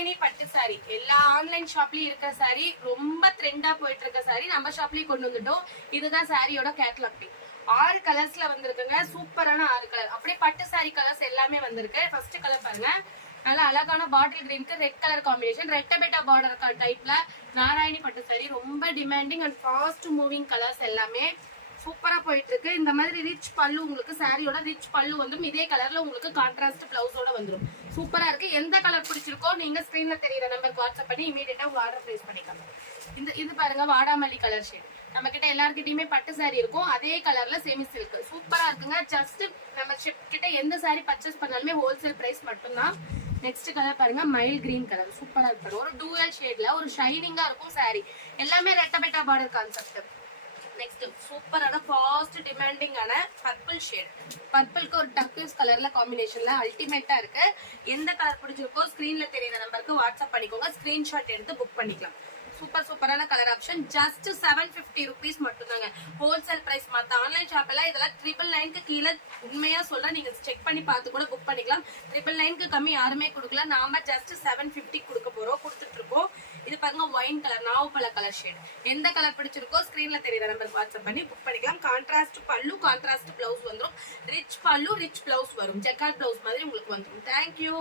நாராயணி பட்டு சாரி. எல்லா ஆன்லைன் ஷாப்லயும் இருக்க சாரி, ரொம்ப ட்ரெண்டா போயிட்டு இருக்க சாரி நம்ம ஷாப்லயும் கொண்டு வந்துட்டோம். இதுதான் சாரியோட கேட்லாக் பிக். 6 கலர்ஸ்ல வந்திருக்குங்க. சூப்பரான 6 கலர். அப்படியே பட்டு சாரி கலர்ஸ் எல்லாமே வந்திருக்கு. ஃபர்ஸ்ட் கலர் பாருங்க, நல்லா அழகான பாட்டில் கிரீனுக்கு ரெட் கலர் காம்பினேஷன், ரெட்டபெட்டா பார்டர் டைப்ல நாராயணி பட்டு சாரி. ரொம்ப demanding and fast moving colours எல்லாமே சூப்பரா போயிட்டு இருக்கு. இந்த மாதிரி ரிச் பல்லு, உங்களுக்கு சாரியோட ரிச் பல்லு வந்துடும். இதே கலர்ல உங்களுக்கு கான்ட்ராஸ்ட் பிளவுஸோட வந்துடும். சூப்பரா இருக்கு. எந்த கலர் பிடிச்சிருக்கோ நீங்க ஸ்கிரீன்ல தெரியற நம்பருக்கு வாட்ஸ்அப் பண்ணி இமீடியட்டா உங்க ஆர்டர் பிளேஸ் பண்ணிக்கலாம். இது பாருங்க, வாடாமல்லி கலர் ஷேட். நம்ம கிட்ட எல்லார்கிட்டயுமே பட்டு சாரி இருக்கும். அதே கலர்ல செமி சில்க் சூப்பரா இருக்குங்க. ஜஸ்ட் நம்ம ஷிப் கிட்ட எந்த சாரி பர்ச்சேஸ் பண்ணாலுமே ஹோல்சேல் பிரைஸ் மட்டும்தான். நெக்ஸ்ட் கலர் பாருங்க, மைல் கிரீன் கலர். சூப்பரா இருக்கு. ஒரு டூயல் ஷேட்ல ஒரு ஷைனிங்கா இருக்கும் சாரி. எல்லாமே ரெட்டபெட்டா பார்டர் கான்செப்ட். நெக்ஸ்ட் சூப்பரான ஃபாஸ்ட் டிமாண்டிங்கான பர்பிள் ஷேட். பர்பிள்க்கு ஒரு டர்க்யூஸ் கலர்ல காம்பினேஷன்ல அல்டிமேட்டா இருக்கு. எந்த கலர் பிடிச்சிருக்கோ ஸ்கிரீன்ல தெரியுற நம்பருக்கு வாட்ஸ்அப் பண்ணிக்கோங்க. ஸ்கிரீன்ஷாட் எடுத்து புக் பண்ணிக்கலாம். சூப்பரான கலர் ஆப்ஷன். ஜஸ்ட் 750 rupees மட்டும்தாங்க ஹோல்சேல் பிரைஸ். மத்த ஆன்லைன் ஷாப் எல்லாம் இதெல்லாம் 999 கீழே. உண்மையா சொல்ல நீங்க செக் பண்ணி பார்த்து கூட புக் பண்ணிக்கலாம். 999 கம்மி யாருமே கொடுக்கல. நாம ஜஸ்ட் 750 கொடுத்துட்டு இருக்கோம். இது பாருங்க, ஒயின் கலர், நாவப்பழ கலர் ஷேட். எந்த கலர் பிடிச்சிருக்கோ ஸ்கிரீன்ல தெரியுற நம்பருக்கு வாட்ஸ்அப் பண்ணி புக் பண்ணிக்கலாம். கான்ட்ராஸ்ட் பல்லு, கான்ட்ராஸ்ட் பிளவுஸ் வந்துடும். ரிச் பல்லு, ரிச் பிளவுஸ் வரும். ஜெக்கார்ட் பிளவுஸ் மாதிரி உங்களுக்கு வந்துடும். தேங்க்யூ.